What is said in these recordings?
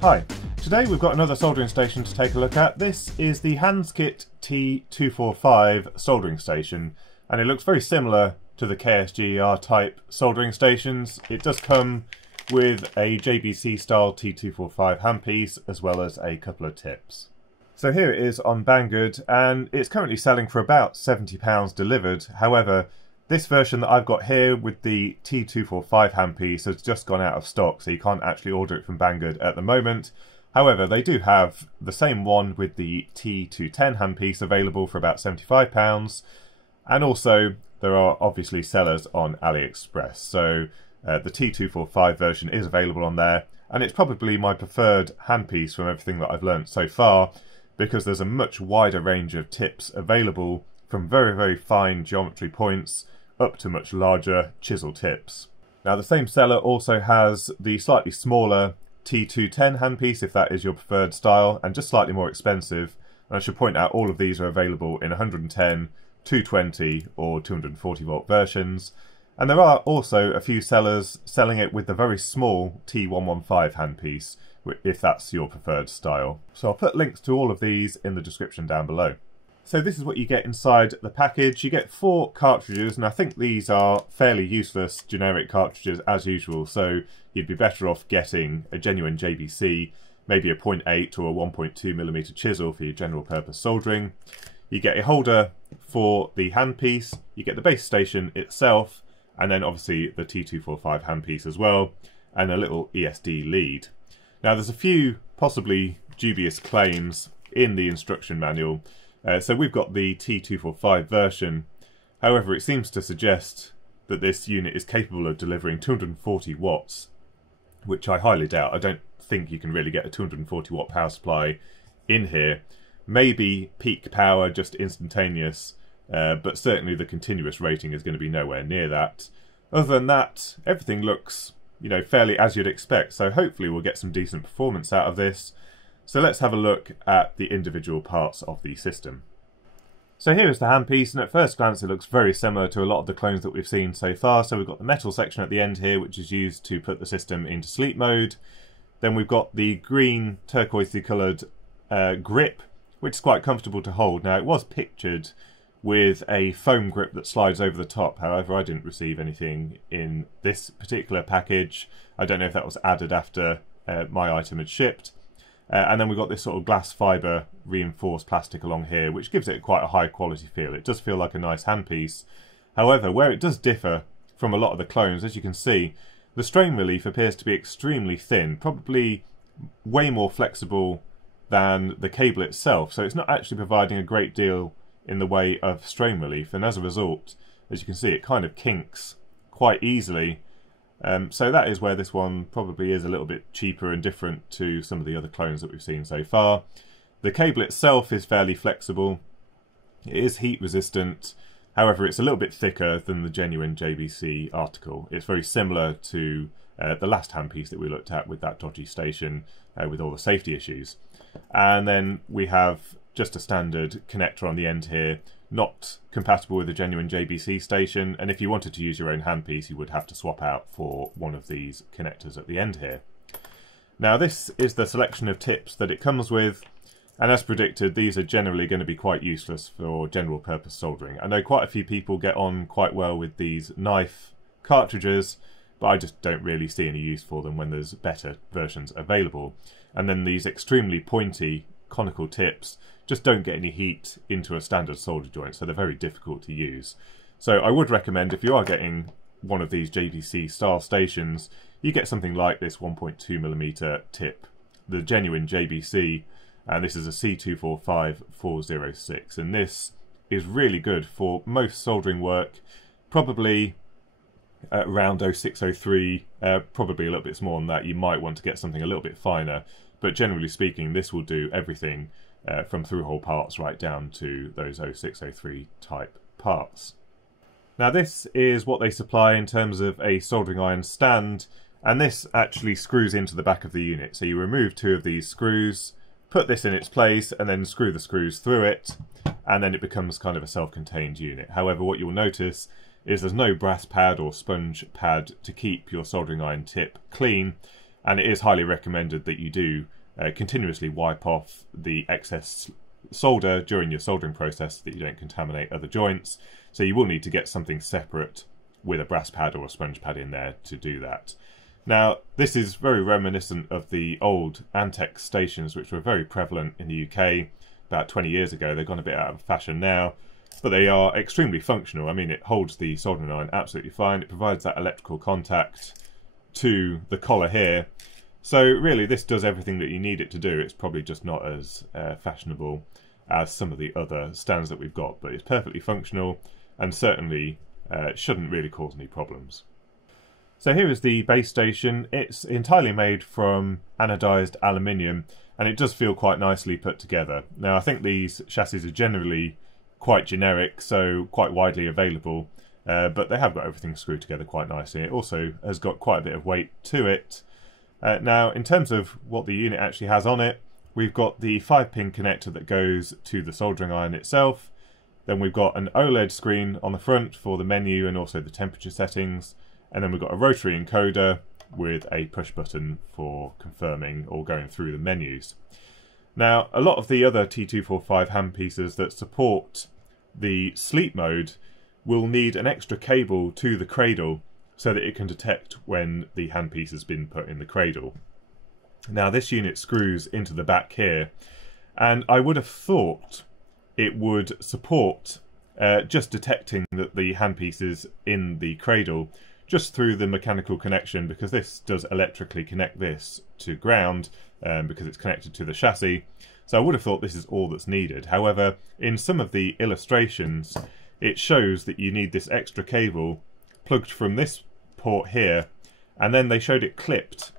Hi, today we've got another soldering station to take a look at. This is the Handskit T245 soldering station, and it looks very similar to the KSGER type soldering stations. It does come with a JBC style T245 handpiece as well as a couple of tips. So here it is on Banggood, and it's currently selling for about £70 delivered. However, this version that I've got here with the T245 handpiece has just gone out of stock, so you can't actually order it from Banggood at the moment. However, they do have the same one with the T210 handpiece available for about £75, and also there are obviously sellers on AliExpress. So the T245 version is available on there, and it's probably my preferred handpiece from everything that I've learnt so far, because there's a much wider range of tips available, from very, very fine geometry points up to much larger chisel tips. Now the same seller also has the slightly smaller T210 handpiece if that is your preferred style, and just slightly more expensive. And I should point out all of these are available in 110, 220 or 240 volt versions. And there are also a few sellers selling it with the very small T115 handpiece if that's your preferred style. So I'll put links to all of these in the description down below. So this is what you get inside the package. You get 4 cartridges, and I think these are fairly useless generic cartridges as usual, so you'd be better off getting a genuine JBC, maybe a 0.8 or a 1.2mm chisel for your general purpose soldering. You get a holder for the handpiece, you get the base station itself, and then obviously the T245 handpiece as well, and a little ESD lead. Now there's a few possibly dubious claims in the instruction manual. So we've got the T245 version. However, it seems to suggest that this unit is capable of delivering 240 watts, which I highly doubt. I don't think you can really get a 240 watt power supply in here. Maybe peak power, just instantaneous, but certainly the continuous rating is going to be nowhere near that. Other than that, everything looks, fairly as you'd expect, so hopefully we'll get some decent performance out of this. So let's have a look at the individual parts of the system. So here is the handpiece, and at first glance it looks very similar to a lot of the clones that we've seen so far. So we've got the metal section at the end here, which is used to put the system into sleep mode. Then we've got the green turquoisey coloured grip, which is quite comfortable to hold. Now it was pictured with a foam grip that slides over the top. However, I didn't receive anything in this particular package. I don't know if that was added after my item had shipped. And then we've got this sort of glass fibre reinforced plastic along here, which gives it quite a high quality feel. It does feel like a nice handpiece. However, where it does differ from a lot of the clones, as you can see, the strain relief appears to be extremely thin, probably way more flexible than the cable itself. So it's not actually providing a great deal in the way of strain relief, and as a result, as you can see, it kind of kinks quite easily. So that is where this one probably is a little bit cheaper and different to some of the other clones that we've seen so far. The cable itself is fairly flexible. It is heat resistant. However, it's a little bit thicker than the genuine JBC article. It's very similar to the last handpiece that we looked at with that dodgy station with all the safety issues. And then we have just a standard connector on the end here, not compatible with a genuine JBC station, and if you wanted to use your own handpiece you would have to swap out for one of these connectors at the end here. Now this is the selection of tips that it comes with, and as predicted these are generally going to be quite useless for general purpose soldering. I know quite a few people get on quite well with these knife cartridges, but I just don't really see any use for them when there's better versions available. And then these extremely pointy conical tips just don't get any heat into a standard solder joint, so they're very difficult to use. So I would recommend, if you are getting one of these JBC style stations, you get something like this 1.2mm tip, the genuine JBC, and this is a C245-406, and this is really good for most soldering work, probably around 0603, probably a little bit more than that. You might want to get something a little bit finer, but generally speaking this will do everything from through-hole parts right down to those 0603 type parts. Now this is what they supply in terms of a soldering iron stand, and this actually screws into the back of the unit. So you remove 2 of these screws, put this in its place, and then screw the screws through it, and then it becomes kind of a self-contained unit. However, what you'll notice is there's no brass pad or sponge pad to keep your soldering iron tip clean, and it is highly recommended that you do continuously wipe off the excess solder during your soldering process so that you don't contaminate other joints. So you will need to get something separate with a brass pad or a sponge pad in there to do that. Now, this is very reminiscent of the old Antex stations, which were very prevalent in the UK about 20 years ago. They've gone a bit out of fashion now, but they are extremely functional. I mean, it holds the soldering iron absolutely fine. It provides that electrical contact to the collar here. So really, this does everything that you need it to do. It's probably just not as fashionable as some of the other stands that we've got, but it's perfectly functional and certainly shouldn't really cause any problems. So here is the base station. It's entirely made from anodized aluminium, and it does feel quite nicely put together. Now, I think these chassis are generally quite generic, so quite widely available, but they have got everything screwed together quite nicely. It also has got quite a bit of weight to it. Now, in terms of what the unit actually has on it, we've got the 5-pin connector that goes to the soldering iron itself. Then we've got an OLED screen on the front for the menu and also the temperature settings. And then we've got a rotary encoder with a push button for confirming or going through the menus. Now, a lot of the other T245 handpieces that support the sleep mode will need an extra cable to the cradle so that it can detect when the handpiece has been put in the cradle. Now, this unit screws into the back here, and I would have thought it would support just detecting that the handpiece is in the cradle just through the mechanical connection, because this does electrically connect this to ground because it's connected to the chassis. So I would have thought this is all that's needed. However, in some of the illustrations, it shows that you need this extra cable plugged from this port here, and then they showed it clipped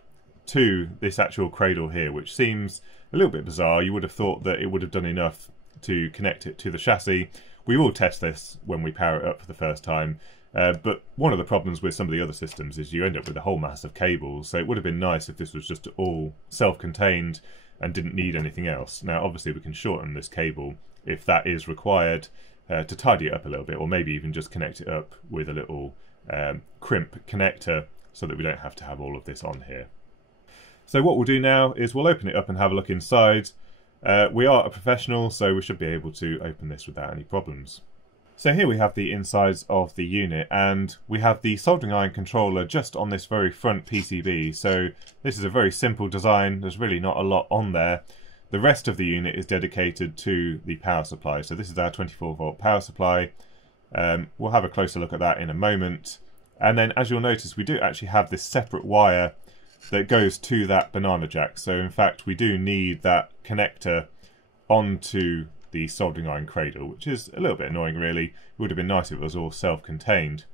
to this actual cradle here, which seems a little bit bizarre. You would have thought that it would have done enough to connect it to the chassis. We will test this when we power it up for the first time. But one of the problems with some of the other systems is you end up with a whole mass of cables, so it would have been nice if this was just all self-contained and didn't need anything else. Now, obviously, we can shorten this cable if that is required to tidy it up a little bit, or maybe even just connect it up with a little crimp connector so that we don't have to have all of this on here. So what we'll do now is we'll open it up and have a look inside. We are a professional, so we should be able to open this without any problems. So here we have the insides of the unit, and we have the soldering iron controller just on this very front PCB. So this is a very simple design. There's really not a lot on there. The rest of the unit is dedicated to the power supply. So this is our 24-volt power supply. We'll have a closer look at that in a moment. And then, as you'll notice, we do actually have this separate wire that goes to that banana jack. So in fact, we do need that connector onto the soldering iron cradle, which is a little bit annoying really. It would have been nice if it was all self-contained.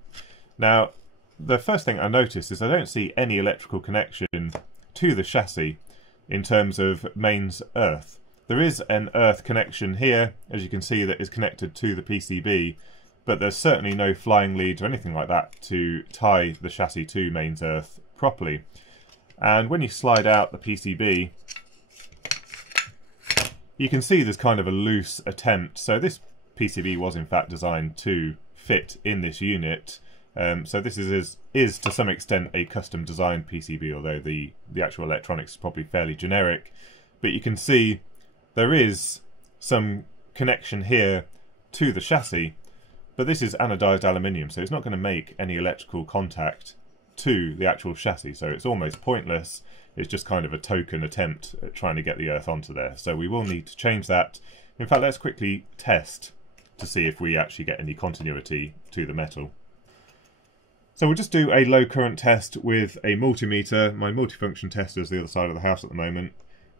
Now, the first thing I noticed is I don't see any electrical connection to the chassis in terms of mains earth. There is an earth connection here, as you can see, that is connected to the PCB, but there's certainly no flying leads or anything like that to tie the chassis to mains earth properly. And when you slide out the PCB, you can see there's kind of a loose attempt. So this PCB was in fact designed to fit in this unit. So this is to some extent a custom designed PCB, although the actual electronics is probably fairly generic. But you can see there is some connection here to the chassis, but this is anodized aluminium, so it's not going to make any electrical contact to the actual chassis, so it's almost pointless. It's just kind of a token attempt at trying to get the earth onto there. So we will need to change that. In fact, let's quickly test to see if we actually get any continuity to the metal. So we'll just do a low current test with a multimeter. My multifunction tester is the other side of the house at the moment.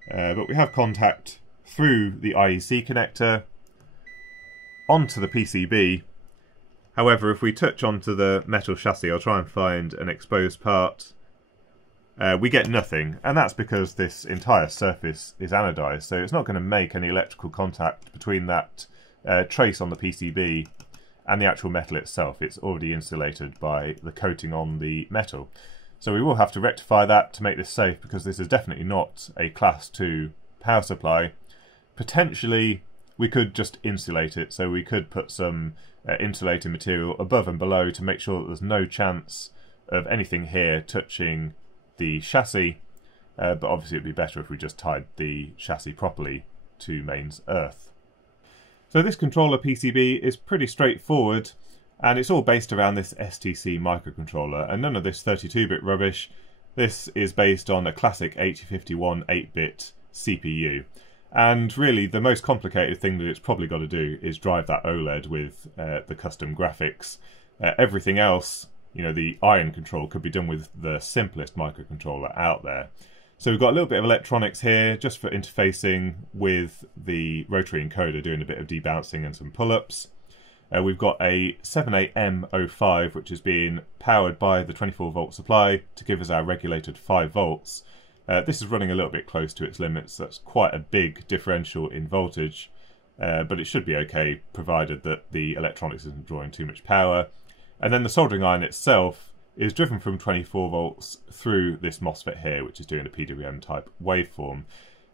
But we have contact through the IEC connector onto the PCB. However, if we touch onto the metal chassis, I'll try and find an exposed part. We get nothing, and that's because this entire surface is anodized, so it's not going to make any electrical contact between that trace on the PCB and the actual metal itself. It's already insulated by the coating on the metal. So we will have to rectify that to make this safe, because this is definitely not a Class 2 power supply. Potentially, we could just insulate it, so we could put some insulating material above and below to make sure that there's no chance of anything here touching the chassis. but obviously it'd be better if we just tied the chassis properly to mains earth. So this controller PCB is pretty straightforward, and it's all based around this STC microcontroller, and none of this 32-bit rubbish. This is based on a classic 8051 8-bit CPU. And really, the most complicated thing that it's probably got to do is drive that OLED with the custom graphics. Everything else, you know, the iron control could be done with the simplest microcontroller out there. So we've got a little bit of electronics here, just for interfacing with the rotary encoder, doing a bit of debouncing and some pull-ups. We've got a 78M05, which is being powered by the 24-volt supply to give us our regulated 5 volts. This is running a little bit close to its limits. That's quite a big differential in voltage, but it should be okay provided that the electronics isn't drawing too much power. And then the soldering iron itself is driven from 24 volts through this MOSFET here, which is doing a PWM type waveform.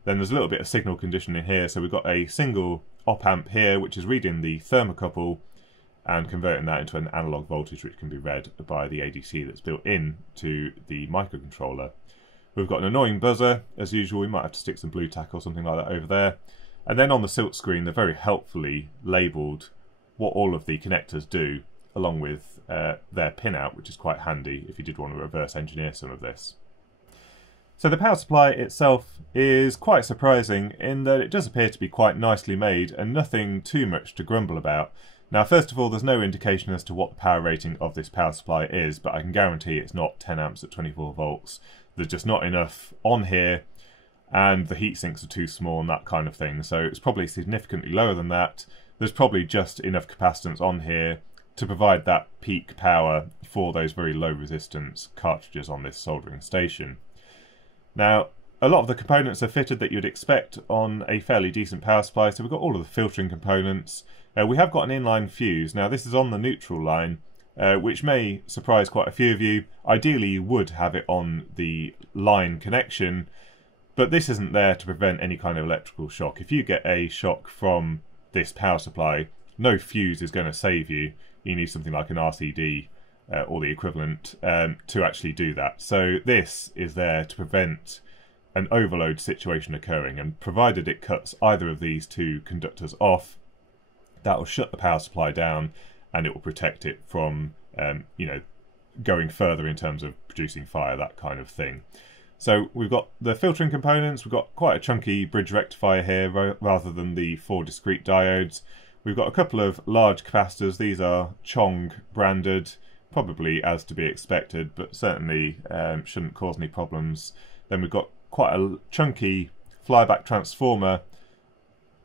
Then there's a little bit of signal conditioning here, so we've got a single op amp here which is reading the thermocouple and converting that into an analog voltage which can be read by the ADC that's built in to the microcontroller. We've got an annoying buzzer, as usual. We might have to stick some blue tack or something like that over there. And then on the silk screen, they're very helpfully labelled what all of the connectors do, along with their pinout, which is quite handy if you did want to reverse engineer some of this. So the power supply itself is quite surprising in that it does appear to be quite nicely made and nothing too much to grumble about. Now, first of all, there's no indication as to what the power rating of this power supply is, but I can guarantee it's not 10 amps at 24 volts. There's just not enough on here, and the heat sinks are too small and that kind of thing. So it's probably significantly lower than that. There's probably just enough capacitance on here to provide that peak power for those very low resistance cartridges on this soldering station. Now, a lot of the components are fitted that you'd expect on a fairly decent power supply. So we've got all of the filtering components. We have got an inline fuse. Now, this is on the neutral line, which may surprise quite a few of you. Ideally, you would have it on the line connection, but this isn't there to prevent any kind of electrical shock. If you get a shock from this power supply, no fuse is going to save you. You need something like an RCD or the equivalent to actually do that. So this is there to prevent an overload situation occurring, and provided it cuts either of these two conductors off, that will shut the power supply down and it will protect it from you know, going further in terms of producing fire, that kind of thing. So we've got the filtering components. We've got quite a chunky bridge rectifier here rather than the 4 discrete diodes. We've got a couple of large capacitors. These are Chong branded, probably as to be expected, but certainly shouldn't cause any problems. Then we've got quite a chunky flyback transformer,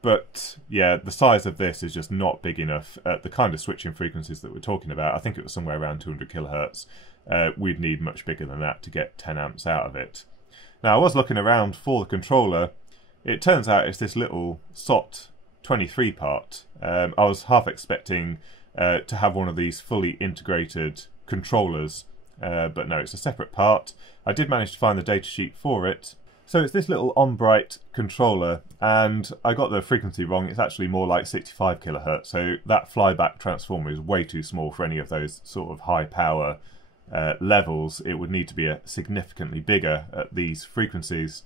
but yeah, the size of this is just not big enough at the kind of switching frequencies that we're talking about. I think it was somewhere around 200 kilohertz. We'd need much bigger than that to get 10 amps out of it. Now, I was looking around for the controller. It turns out it's this little SOT 23 part. I was half expecting to have one of these fully integrated controllers, but no, it's a separate part. I did manage to find the datasheet for it. So it's this little on-bright controller, and I got the frequency wrong. It's actually more like 65 kilohertz, so that flyback transformer is way too small for any of those sort of high power levels. It would need to be significantly bigger at these frequencies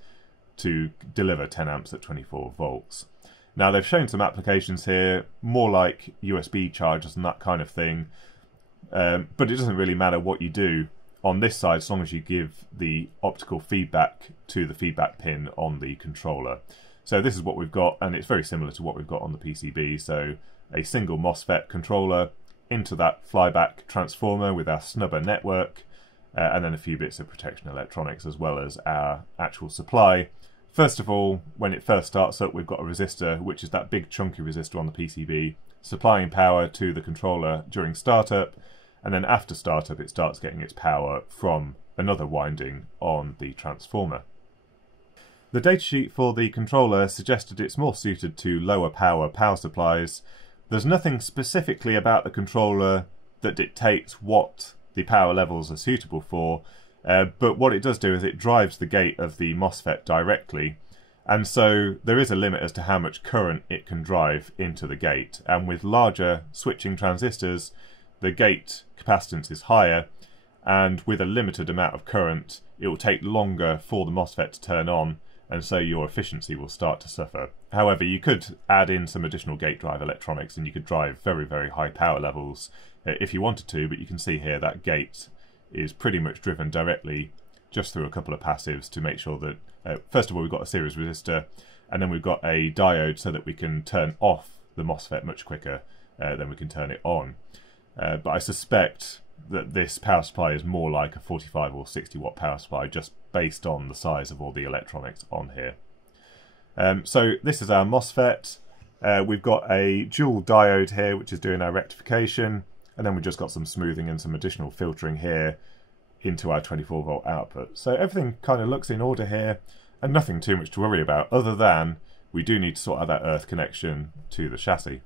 to deliver 10 amps at 24 volts. Now, they've shown some applications here, more like USB chargers and that kind of thing, but it doesn't really matter what you do on this side as long as you give the optical feedback to the feedback pin on the controller. So this is what we've got, and it's very similar to what we've got on the PCB. So a single MOSFET controller into that flyback transformer with our snubber network, and then a few bits of protection electronics as well as our actual supply. First of all, when it first starts up, we've got a resistor, which is that big chunky resistor on the PCB, supplying power to the controller during startup, and then after startup it starts getting its power from another winding on the transformer. The datasheet for the controller suggested it's more suited to lower power supplies. There's nothing specifically about the controller that dictates what the power levels are suitable for, but what it does do is it drives the gate of the MOSFET directly, and so there is a limit as to how much current it can drive into the gate, and with larger switching transistors the gate capacitance is higher, and with a limited amount of current it will take longer for the MOSFET to turn on, and so your efficiency will start to suffer. However, you could add in some additional gate drive electronics and you could drive very, very high power levels if you wanted to, but you can see here that gate is pretty much driven directly just through a couple of passives to make sure that, first of all, we've got a series resistor, and then we've got a diode so that we can turn off the MOSFET much quicker than we can turn it on. But I suspect that this power supply is more like a 45 or 60 watt power supply just based on the size of all the electronics on here. So this is our MOSFET. We've got a dual diode here which is doing our rectification, and then we've just got some smoothing and some additional filtering here into our 24 volt output. So everything kind of looks in order here and nothing too much to worry about, other than we do need to sort out that earth connection to the chassis.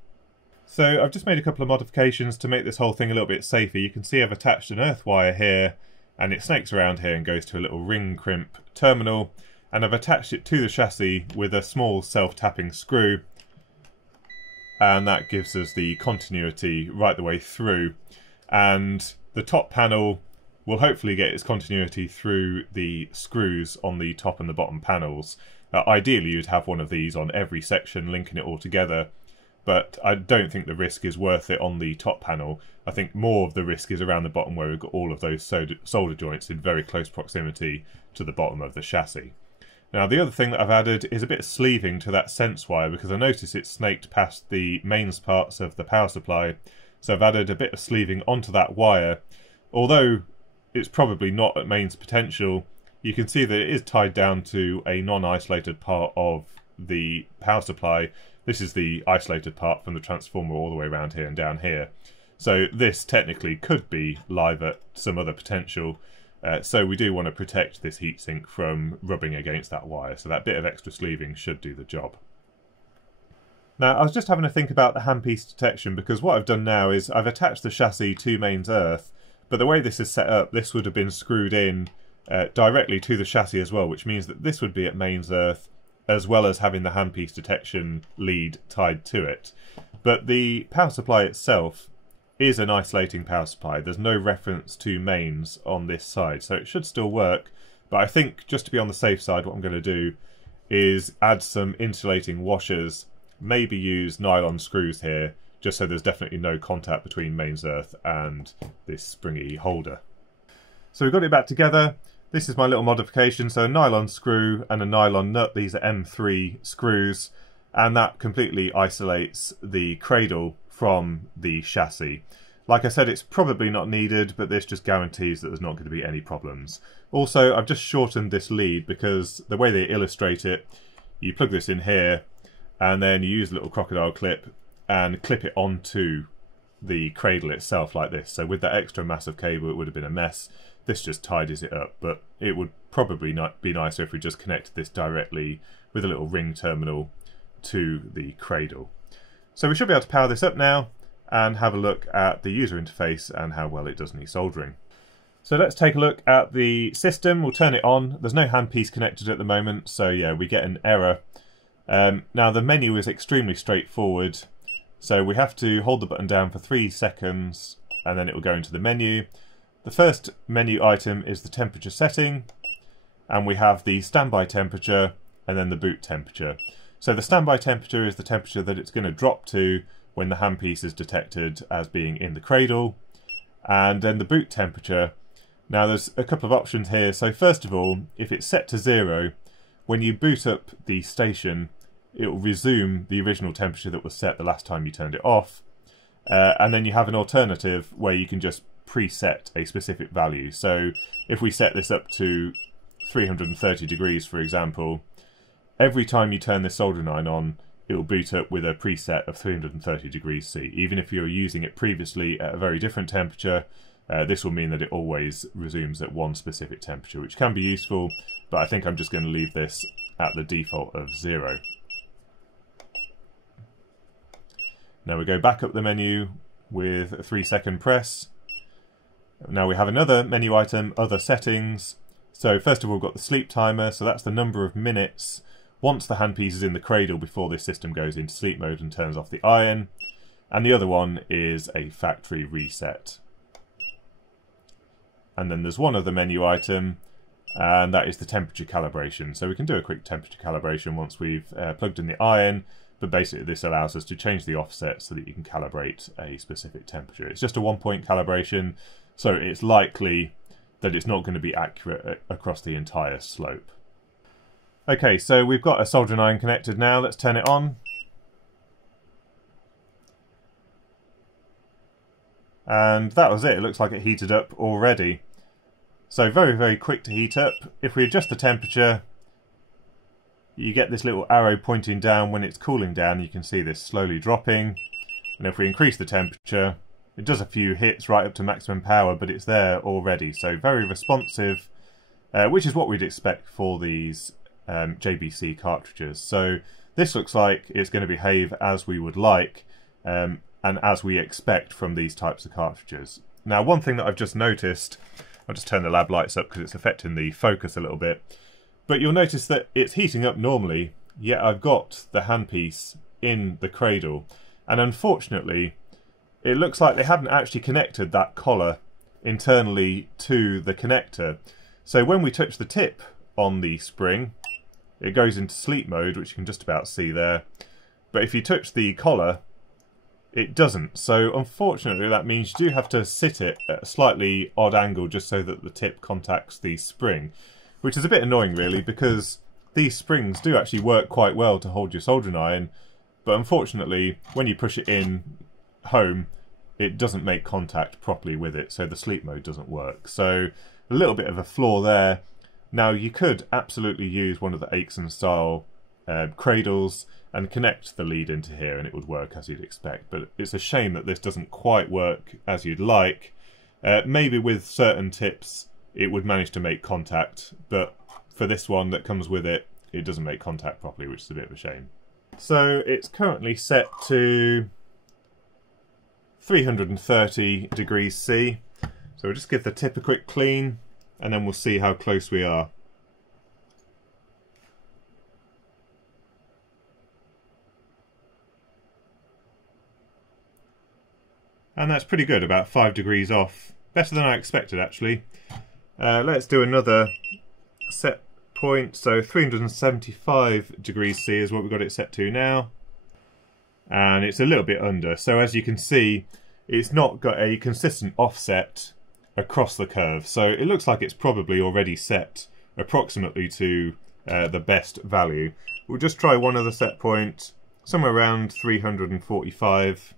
So I've just made a couple of modifications to make this whole thing a little bit safer. You can see I've attached an earth wire here and it snakes around here and goes to a little ring crimp terminal, and I've attached it to the chassis with a small self-tapping screw, and that gives us the continuity right the way through, and the top panel will hopefully get its continuity through the screws on the top and the bottom panels. Ideally you'd have one of these on every section linking it all together, but I don't think the risk is worth it on the top panel. I think more of the risk is around the bottom, where we've got all of those solder joints in very close proximity to the bottom of the chassis. Now the other thing that I've added is a bit of sleeving to that sense wire, because I notice it's snaked past the mains parts of the power supply, so I've added a bit of sleeving onto that wire. Although it's probably not at mains potential, you can see that it is tied down to a non-isolated part of the power supply. This is the isolated part from the transformer all the way around here and down here. So this technically could be live at some other potential. So we do want to protect this heatsink from rubbing against that wire. So that bit of extra sleeving should do the job. Now I was just having a think about the handpiece detection, because what I've done now is I've attached the chassis to mains earth, but the way this is set up, this would have been screwed in directly to the chassis as well, which means that this would be at mains earth, as well as having the handpiece detection lead tied to it. But the power supply itself is an isolating power supply. There's no reference to mains on this side, so it should still work. But I think, just to be on the safe side, what I'm going to do is add some insulating washers, maybe use nylon screws here, just so there's definitely no contact between mains earth and this springy holder. So we've got it back together. This is my little modification, so a nylon screw and a nylon nut. These are M3 screws, and that completely isolates the cradle from the chassis. Like I said, it's probably not needed, but this just guarantees that there's not going to be any problems. Also, I've just shortened this lead because the way they illustrate it, you plug this in here and then you use a little crocodile clip and clip it onto the cradle itself like this. So with that extra massive cable it would have been a mess. This just tidies it up, but it would probably not be nicer if we just connected this directly with a little ring terminal to the cradle. So we should be able to power this up now and have a look at the user interface and how well it does any soldering. So let's take a look at the system. We'll turn it on. There's no handpiece connected at the moment, so yeah, we get an error. Now the menu is extremely straightforward. So we have to hold the button down for 3 seconds and then it will go into the menu. The first menu item is the temperature setting, and we have the standby temperature and then the boot temperature. So the standby temperature is the temperature that it's going to drop to when the handpiece is detected as being in the cradle, and then the boot temperature. Now there's a couple of options here. So first of all, if it's set to 0, when you boot up the station it will resume the original temperature that was set the last time you turned it off, and then you have an alternative where you can just preset a specific value. So if we set this up to 330 degrees for example, every time you turn this soldering iron on it will boot up with a preset of 330 degrees C. Even if you're using it previously at a very different temperature, this will mean that it always resumes at one specific temperature, which can be useful, but I think I'm just going to leave this at the default of 0. Now we go back up the menu with a 3-second press. Now we have another menu item, other settings. So first of all we've got the sleep timer, so that's the number of minutes once the handpiece is in the cradle before this system goes into sleep mode and turns off the iron. And the other one is a factory reset. and then there's one other menu item, and that is the temperature calibration. So we can do a quick temperature calibration once we've plugged in the iron, but basically this allows us to change the offset so that you can calibrate a specific temperature. It's just a 1-point calibration, so it's likely that it's not going to be accurate across the entire slope. Okay, so we've got a soldering iron connected now. Let's turn it on. And that was it. It looks like it heated up already. So very, very quick to heat up. If we adjust the temperature, you get this little arrow pointing down when it's cooling down. You can see this slowly dropping. And if we increase the temperature, it does a few hits right up to maximum power, but it's there already. So very responsive, which is what we'd expect for these JBC cartridges. So this looks like it's going to behave as we would like and as we expect from these types of cartridges. Now, one thing that I've just noticed, I'll just turn the lab lights up because it's affecting the focus a little bit, but you'll notice that it's heating up normally, yet I've got the handpiece in the cradle, and unfortunately it looks like they haven't actually connected that collar internally to the connector. So when we touch the tip on the spring, it goes into sleep mode, which you can just about see there. But if you touch the collar, it doesn't. So unfortunately that means you do have to sit it at a slightly odd angle just so that the tip contacts the spring, which is a bit annoying really, because these springs do actually work quite well to hold your soldering iron, but unfortunately when you push it in home, it doesn't make contact properly with it, so the sleep mode doesn't work. So a little bit of a flaw there. Now you could absolutely use one of the Aixon style cradles and connect the lead into here and it would work as you'd expect, but it's a shame that this doesn't quite work as you'd like. Maybe with certain tips it would manage to make contact, but for this one that comes with it, it doesn't make contact properly, which is a bit of a shame. So it's currently set to 330 degrees C. So we'll just give the tip a quick clean and then we'll see how close we are. And that's pretty good, about 5 degrees off. Better than I expected actually. Let's do another set point. So 375 degrees C is what we've got it set to now. And it's a little bit under. So as you can see, it's not got a consistent offset across the curve. So it looks like it's probably already set approximately to the best value. We'll just try one other set point, somewhere around 345.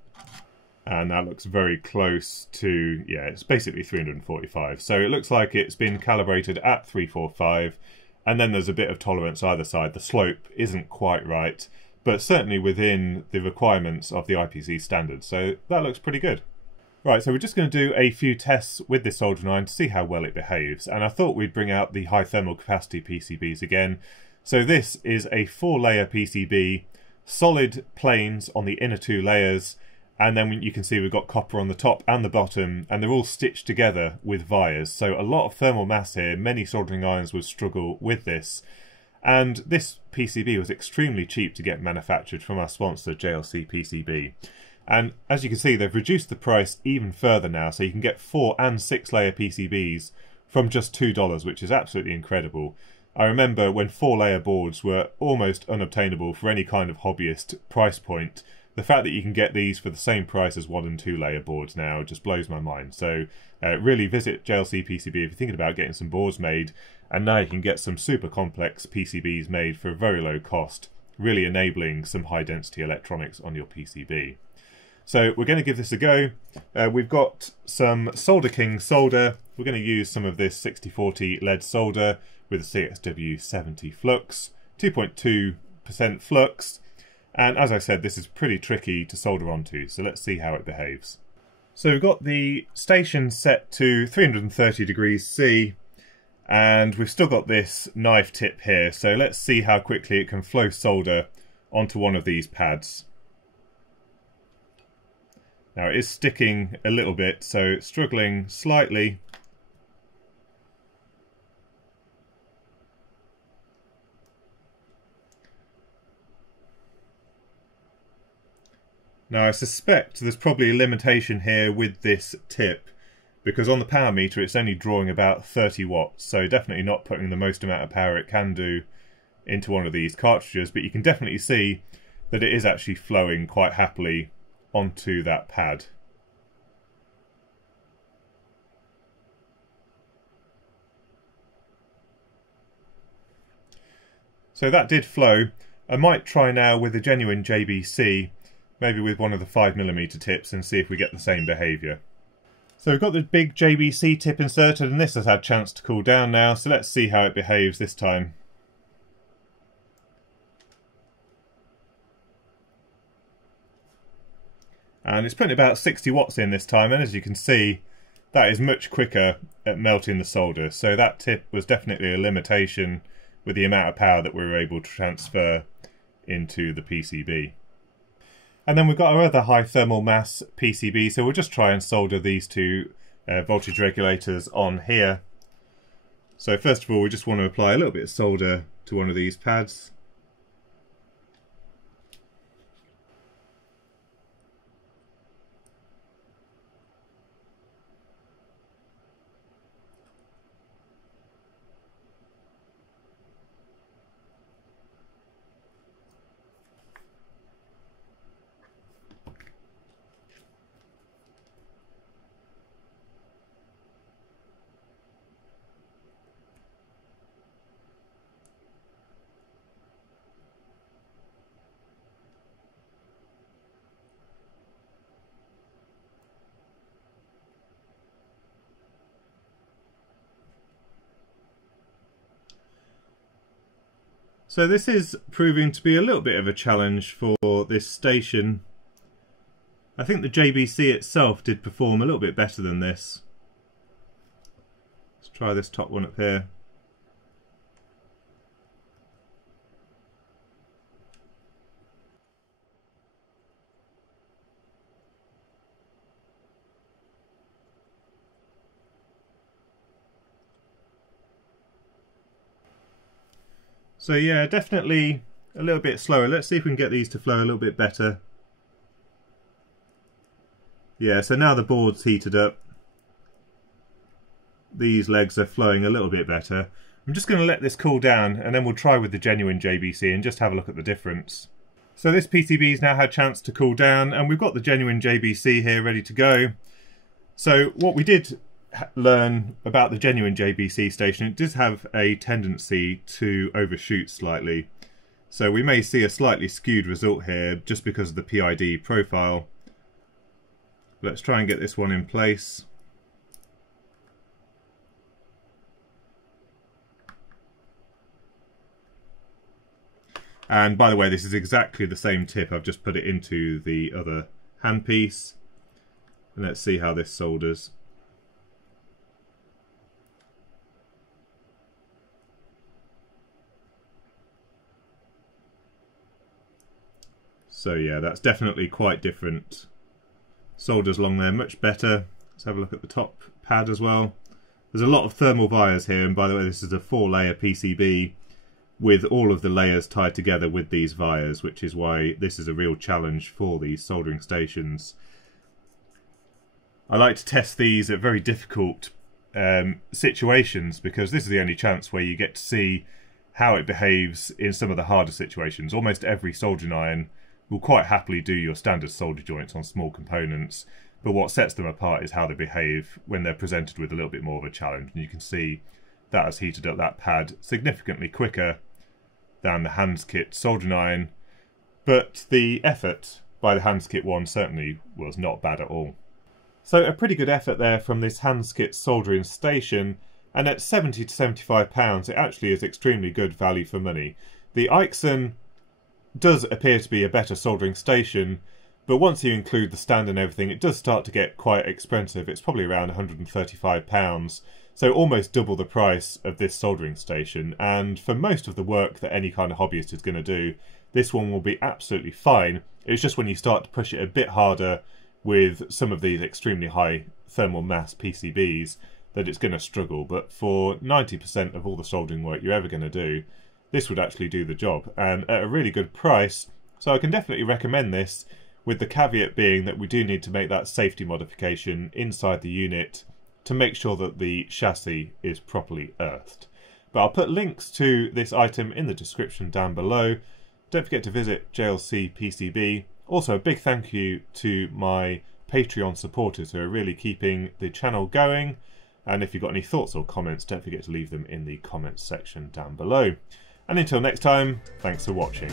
And that looks very close to, yeah, it's basically 345. So it looks like it's been calibrated at 345. And then there's a bit of tolerance either side. The slope isn't quite right, but certainly within the requirements of the IPC standard. So that looks pretty good. Right, so we're just going to do a few tests with this soldering iron to see how well it behaves. And I thought we'd bring out the high thermal capacity PCBs again. So this is a 4-layer PCB, solid planes on the inner 2 layers, and then you can see we've got copper on the top and the bottom, and they're all stitched together with vias. So a lot of thermal mass here. Many soldering irons would struggle with this. And this PCB was extremely cheap to get manufactured from our sponsor, JLC PCB. And as you can see, they've reduced the price even further now, so you can get 4 and 6 layer PCBs from just $2, which is absolutely incredible. I remember when 4-layer boards were almost unobtainable for any kind of hobbyist price point. The fact that you can get these for the same price as 1 and 2-layer boards now just blows my mind. So really visit JLC PCB if you're thinking about getting some boards made, and now you can get some super complex PCBs made for a very low cost, really enabling some high density electronics on your PCB. So we're going to give this a go. We've got some Solder King solder. We're going to use some of this 6040 lead solder with a CXW70 flux, 2.2% flux. And as I said, this is pretty tricky to solder onto, so let's see how it behaves. So we've got the station set to 330 degrees C, and we've still got this knife tip here, so let's see how quickly it can flow solder onto one of these pads. Now it is sticking a little bit, so it's struggling slightly. Now I suspect there's probably a limitation here with this tip, because on the power meter it's only drawing about 30 watts, so definitely not putting the most amount of power it can do into one of these cartridges, but you can definitely see that it is actually flowing quite happily onto that pad. So that did flow. I might try now with a genuine JBC, maybe with one of the 5mm tips, and see if we get the same behaviour. So we've got the big JBC tip inserted, and this has had a chance to cool down now, so let's see how it behaves this time. And it's putting about 60 watts in this time, and as you can see, that is much quicker at melting the solder. So that tip was definitely a limitation with the amount of power that we were able to transfer into the PCB. And then we've got our other high thermal mass PCB, so we'll just try and solder these two voltage regulators on here. So first of all, we just want to apply a little bit of solder to one of these pads. So this is proving to be a little bit of a challenge for this station. I think the JBC itself did perform a little bit better than this. Let's try this top one up here. So yeah, definitely a little bit slower. Let's see if we can get these to flow a little bit better. Yeah, so now the board's heated up. These legs are flowing a little bit better. I'm just going to let this cool down, and then we'll try with the genuine JBC and just have a look at the difference. So this PCB's now had a chance to cool down, and we've got the genuine JBC here ready to go. So what we did learn about the genuine JBC station, it does have a tendency to overshoot slightly. So we may see a slightly skewed result here just because of the PID profile. Let's try and get this one in place. And by the way, this is exactly the same tip. I've just put it into the other handpiece. And let's see how this solders. So yeah, that's definitely quite different. Solders along there much better. Let's have a look at the top pad as well. There's a lot of thermal vias here, and by the way, this is a 4-layer PCB with all of the layers tied together with these vias, which is why this is a real challenge for these soldering stations. I like to test these at very difficult situations, because this is the only chance where you get to see how it behaves in some of the harder situations. Almost every soldering iron will quite happily do your standard solder joints on small components, but what sets them apart is how they behave when they're presented with a little bit more of a challenge. And you can see that has heated up that pad significantly quicker than the Handskit soldering iron, but the effort by the Handskit one certainly was not bad at all. So a pretty good effort there from this Handskit soldering station, and at £70 to £75 it actually is extremely good value for money. The Ixon does appear to be a better soldering station, but once you include the stand and everything, it does start to get quite expensive. It's probably around £135, so almost double the price of this soldering station. And for most of the work that any kind of hobbyist is going to do, this one will be absolutely fine. It's just when you start to push it a bit harder with some of these extremely high thermal mass PCBs that it's going to struggle. But for 90% of all the soldering work you're ever going to do, this would actually do the job, and at a really good price. So I can definitely recommend this, with the caveat being that we do need to make that safety modification inside the unit to make sure that the chassis is properly earthed. But I'll put links to this item in the description down below. Don't forget to visit JLC PCB. Also, a big thank you to my Patreon supporters who are really keeping the channel going. And if you've got any thoughts or comments, don't forget to leave them in the comments section down below. And until next time, thanks for watching.